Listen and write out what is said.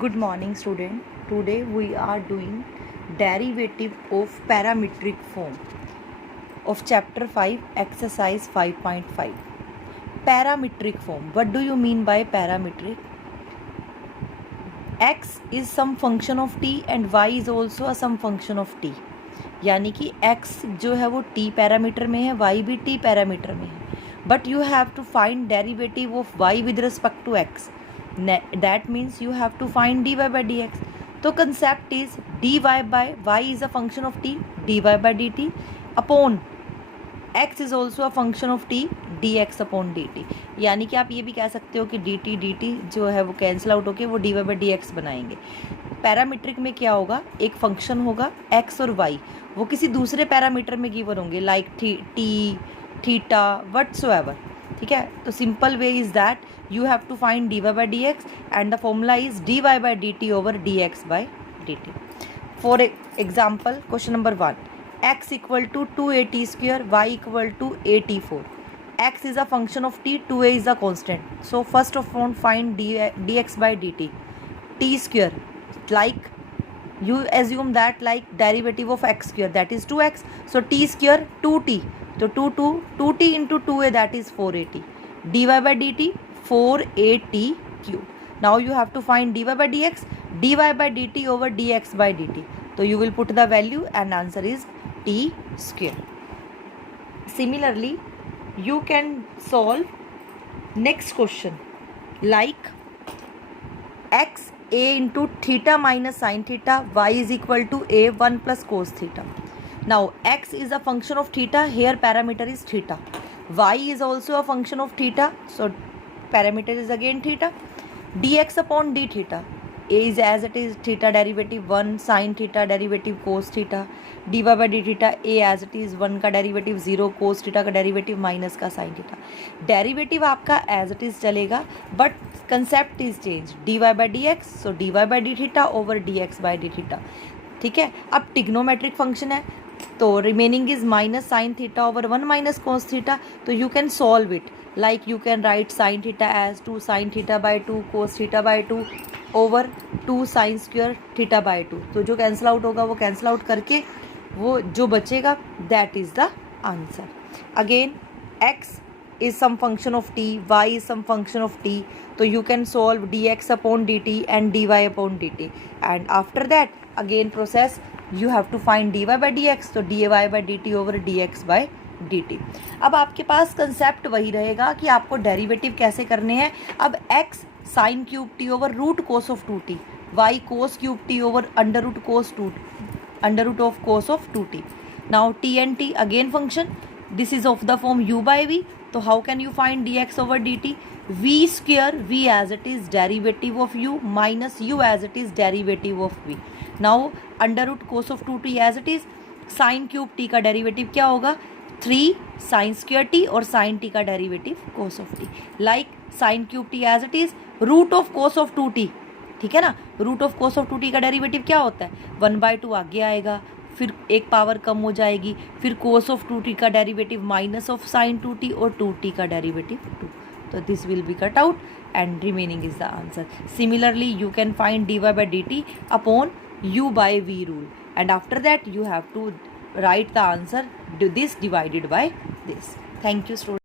Good morning, student. Today we are doing derivative of parametric form of chapter 5 exercise 5.5. Parametric form. What do you mean by parametric? X is some function of t and y is also a some function of t. यानी कि x जो है वो t parameter में है, y भी t parameter में है. But you have to find derivative of y with respect to x. That means you have to find dy by dx. तो concept is dy by y is a function of t, dy by dt upon x is also a function of t, dx upon dt. यानी कि आप ये भी कह सकते हो कि dt जो है वो कैंसिल आउट होके वो dy by dx बनाएंगे. पैरामीट्रिक में क्या होगा, एक फंक्शन होगा x और y, वो किसी दूसरे पैरामीटर में गिवन होंगे लाइक t, थीटा, व्हाटसोएवर. ठीक है, तो simple way is that you have to find dy by dx and the formula is dy by dt over dx by dt. For example, question number 1, x equal to 2at square, y equal to at4. X is a function of t, 2a is a constant. So first of all find dx by dt. T square, like you assume that like derivative of x square, that is 2x. So t square 2t, so 2t into 2a, that is 4at. dy by dt 4at cube. Now you have to find dy by dx, dy by dt over dx by dt. So you will put the value and answer is t square. Similarly, you can solve next question like x a into theta minus sin theta, y is equal to a 1 plus cos theta. Now x is a function of theta, here parameter is theta. Y is also a function of theta, so parameter is again theta. Dx upon d theta, a is as it is theta derivative 1, sin theta derivative cos theta, dy by d theta a as it is 1 का derivative 0, cos theta का derivative minus का sin theta. Derivative आपका as it is चलेगा, but concept is changed, dy by dx, so dy by d theta over dx by d theta. ठीक है, अब trigonometric function है तो remaining is minus sine theta over 1 minus cos theta. तो you can solve it like you can write sine theta as 2 sine theta by 2 cos theta by 2 over 2 sine square theta by 2. तो जो cancel out होगा वो cancel out करके वो जो बचेगा that is the answer. Again x is some function of t, y is some function of t, so you can solve dx upon dt and dy upon dt, and after that again process you have to find dy by dx, so dy by dt over dx by dt. अब आपके पास concept वही रहेगा कि आपको derivative कैसे करने हैं. अब x sine cube t over root cos of 2t, y cos cube t over under root cos 2, under root of cos of 2t. Now t and t again function, this is of the form u by v. So how can you find dx over dt? V square, v as it is derivative of u minus u as it is derivative of v. Now under root cos of 2t as it is, sin cube t का derivative क्या होगा 3 sin square t और sin t का derivative cos of t. Like sin cube t as it is root of cos of 2t. ठीक है ना, root of cos of 2t का derivative क्या होता है 1/2 आगे आएगा, फिर एक पावर कम हो जाएगी, फिर कोस ऑफ 2t का derivative minus of sine 2t और 2t का डेरिवेटिव 2. तो this will be cut out and remaining is the answer. Similarly you can find dy by dt upon u by v rule, and after that you have to write the answer, do this divided by this. Thank you, students.